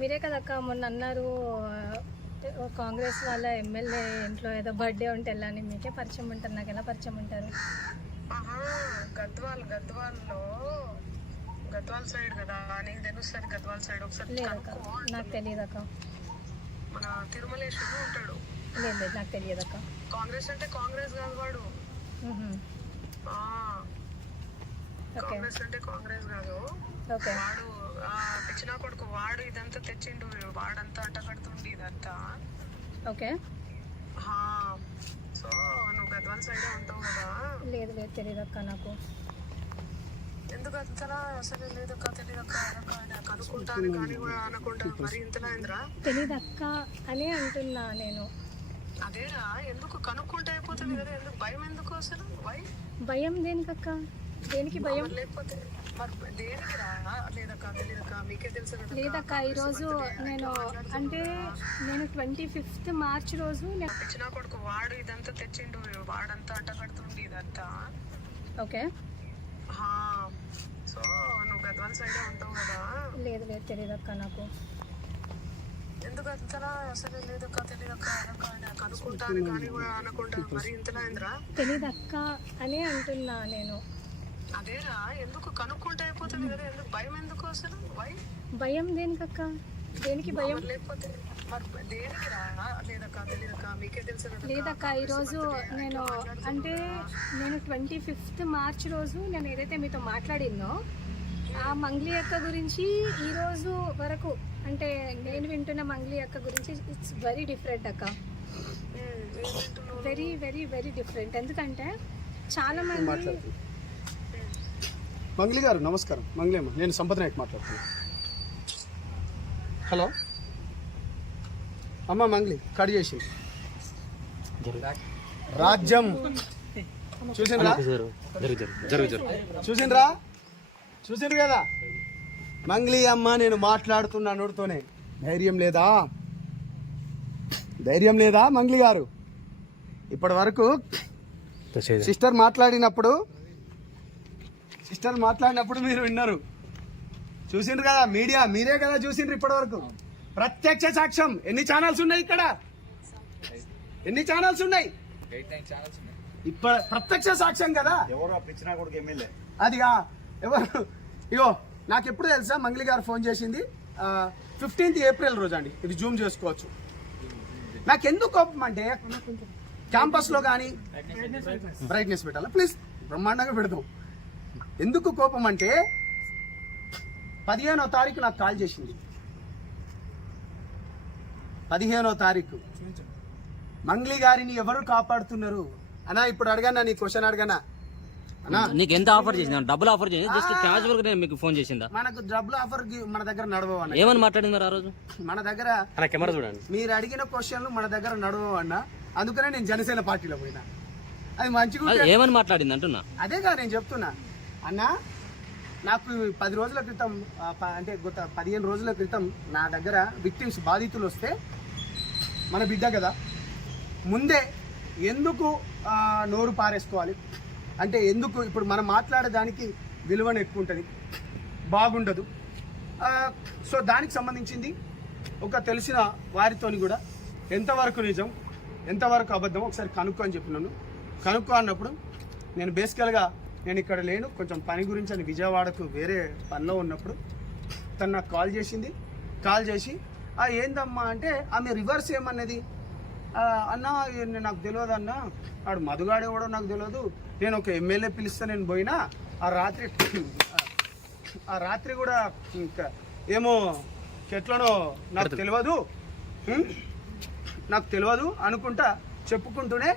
మీరే కదక్క మొన్న అన్నారు కాంగ్రెస్ వాళ్ళ ఎమ్మెల్యే ఇంట్లో ఏదో బర్త్డే ఉంటే వెళ్ళని. మీకే పరిచయం ఉంటారు, నాకు ఎలా పరిచయం ఉంటారు? గద్వాల్ సైడ్ కదా, నీకు తెలుస్తుంది గద్వాల్ సైడ్. ఒకసారి లేదక్క, నాకు తెలియదక్క. మన తిరుమలేశ్వరుడు ఉంటాడు. లేదు లేదు, నాకు తెలియదక్క. కాంగ్రెస్ అంటే కాంగ్రెస్ కాదు వాడు. కాంగ్రెస్ అంటే కాంగ్రెస్ కాదు వాడు. పిచ్చినా కొడుకు వాడు. ఇదంతా తెచ్చిండు వాడంతా అంటగడుతుండి ఇదంతా. ఓకే, సో నువ్వు గద్వాల్ సైడే ఉంటావు కదా. లేదు లేదు, తెలియదక్క నాకు. ఎందుకు అంతలా అసలు లేదక్క, తెలియదక్క కనుక్కుంటాను కానీ కూడా అనకుండా మరి ఇంతలా ఏంద్రా? తెలియదక్క అని అంటున్నా నేను. అదేరా, ఎందుకు కనుక్కుంటే అయిపోతుంది కదా, ఎందుకు భయం ఎందుకు అసలు? భయం దేనికక్క? దేనికి భయం? లేకపోతే మరి దేనికి రా? లేదక్క తెలియదక్క, మీకే తెలుసు కదా. లేదక్క, ఈరోజు నేను 25th మార్చ్ రోజు పిచ్చినా కొడుకు వాడు ఇదంతా తెచ్చిండు వాడంతా అంటగడుతుండి ఇదంతా. ఓకే, సో నువ్వు గద్వాల్ సైడే ఉంటావు కదా. లేదు లేదు, తెలియదక్క నాకు. ఎందుకు అంతలా అసలు లేదక్క, తెలియదక్క కనుక్కుంటాను కానీ కూడా అనకుండా మరి ఇంతలా ఏంద్రా? తెలియదక్క అని అంటున్నా నేను. అదేరా, ఎందుకు కనుక్కుంటే అయిపోతుంది కదా, ఎందుకు భయం ఎందుకు అసలు? భయం దేనికక్క? దేనికి భయం? లేకపోతే మరి దేనికి రా? లేదక్క తెలియదక్క, మీకే తెలుసు కదా. లేదక్క, ఈరోజు నేను 25th మార్చ్ రోజు నేను ఏదైతే మీతో మాట్లాడినో ఆ మంగ్లీ అక్క గురించి ఈ రోజు వరకు, అంటే నేను వింటున్న మంగ్లీ అక్క గురించి ఇట్స్ వెరీ డిఫరెంట్ అక్క. Very very very different. ఎందుకంటే చాలా మంది. మంగ్లీ గారు నమస్కారం. మంగ్లీ అమ్మ, నేను సంపద నాయక్ మాట్లాడుతున్నాను. హలో అమ్మ, మంగ్లీ కట్ చేసి రాజ్యం చూసిండ్రా? చూసిండ్రు కదా మంగ్లీ అమ్మ, నేను మాట్లాడుతున్నా నోటితోనే. ధైర్యం లేదా మంగ్లీ గారు? ఇప్పటి వరకు సిస్టర్ మాట్లాడినప్పుడు మీరు విన్నారు, చూసిండ్రు కదా. మీడియా మీరే కదా చూసిండ్రు ఇప్పటి వరకు. ప్రత్యక్ష సాక్ష్యం. ఎన్ని ఛానల్స్ ఉన్నాయి ఇక్కడ? ఎన్ని ఛానల్స్ ఉన్నాయి? ఇప్పుడు ప్రత్యక్ష సాక్ష్యం కదా. అదిగా ఎవరు? ఇగో నాకు ఎప్పుడు తెలుసా మంగ్లీ గారు ఫోన్ చేసింది 15th ఏప్రిల్ రోజు అండి. ఇది జూమ్ చేసుకోవచ్చు. నాకెందుకు కోపం అంటే, క్యాంపస్లో కానీ బ్రైట్నెస్ పెట్టాలా ప్లీజ్, బ్రహ్మాండంగా పెడతాం. ఎందుకు కోపం అంటే 15వ తారీఖు నాకు కాల్ చేసింది. 15వ తారీఖు మంగ్లీ గారిని ఎవరు కాపాడుతున్నారు అన్నా? ఇప్పుడు అడగానా, నీ క్వశ్చన్ అడగానా అన్నా? నీకు ఎంత ఆఫర్ చేసింది? డబ్బులు ఆఫర్ చేసింది, జస్ట్ క్యాజువల్ గా మీకు ఫోన్ చేసిందా? మనకు డబ్బులు ఆఫర్ మన దగ్గర నడవన్నా. ఏమని మాట్లాడింది ఆ రోజు? మన దగ్గర కెమెరా చూడండి, మీరు అడిగిన క్వశ్చన్లు మన దగ్గర నడవన్నా. అందుకనే నేను జనసేన పార్టీలో పోయినా. అది మంచిగా ఏమని మాట్లాడింది అంటున్నా. అదేగా నేను చెప్తున్నా అన్నా. నాకు 10 రోజుల క్రితం, అంటే గత 15 రోజుల క్రితం నా దగ్గర విక్టిమ్స్, బాధితులు వస్తే, మన బిడ్డ కదా, ముందే ఎందుకు నోరు పారేసుకోవాలి అంటే, ఎందుకు ఇప్పుడు మనం మాట్లాడేదానికి విలువను ఎక్కువ ఉంటుంది, బాగుండదు. సో దానికి సంబంధించింది ఒక తెలిసిన వారితోని కూడా ఎంతవరకు నిజం ఎంతవరకు అబద్ధం ఒకసారి కనుక్కో అని చెప్పినాను. కనుక్కో అన్నప్పుడు నేను బేసికల్గా నేను ఇక్కడ లేను, కొంచెం పని గురించి అని విజయవాడకు వేరే పనిలో ఉన్నప్పుడు తను నాకు కాల్ చేసింది. కాల్ చేసి ఏందమ్మా అంటే, ఆమె రివర్స్ ఏమన్నది, అన్న నాకు తెలియదు అన్న, ఆడు మధుగాడే కూడా నాకు తెలియదు, నేను ఒక ఎమ్మెల్యే పిలిస్తే నేను పోయినా, ఆ రాత్రి కూడా ఇంకా ఏమో ఎట్లనో నాకు తెలియదు అనుకుంటా చెప్పుకుంటూనే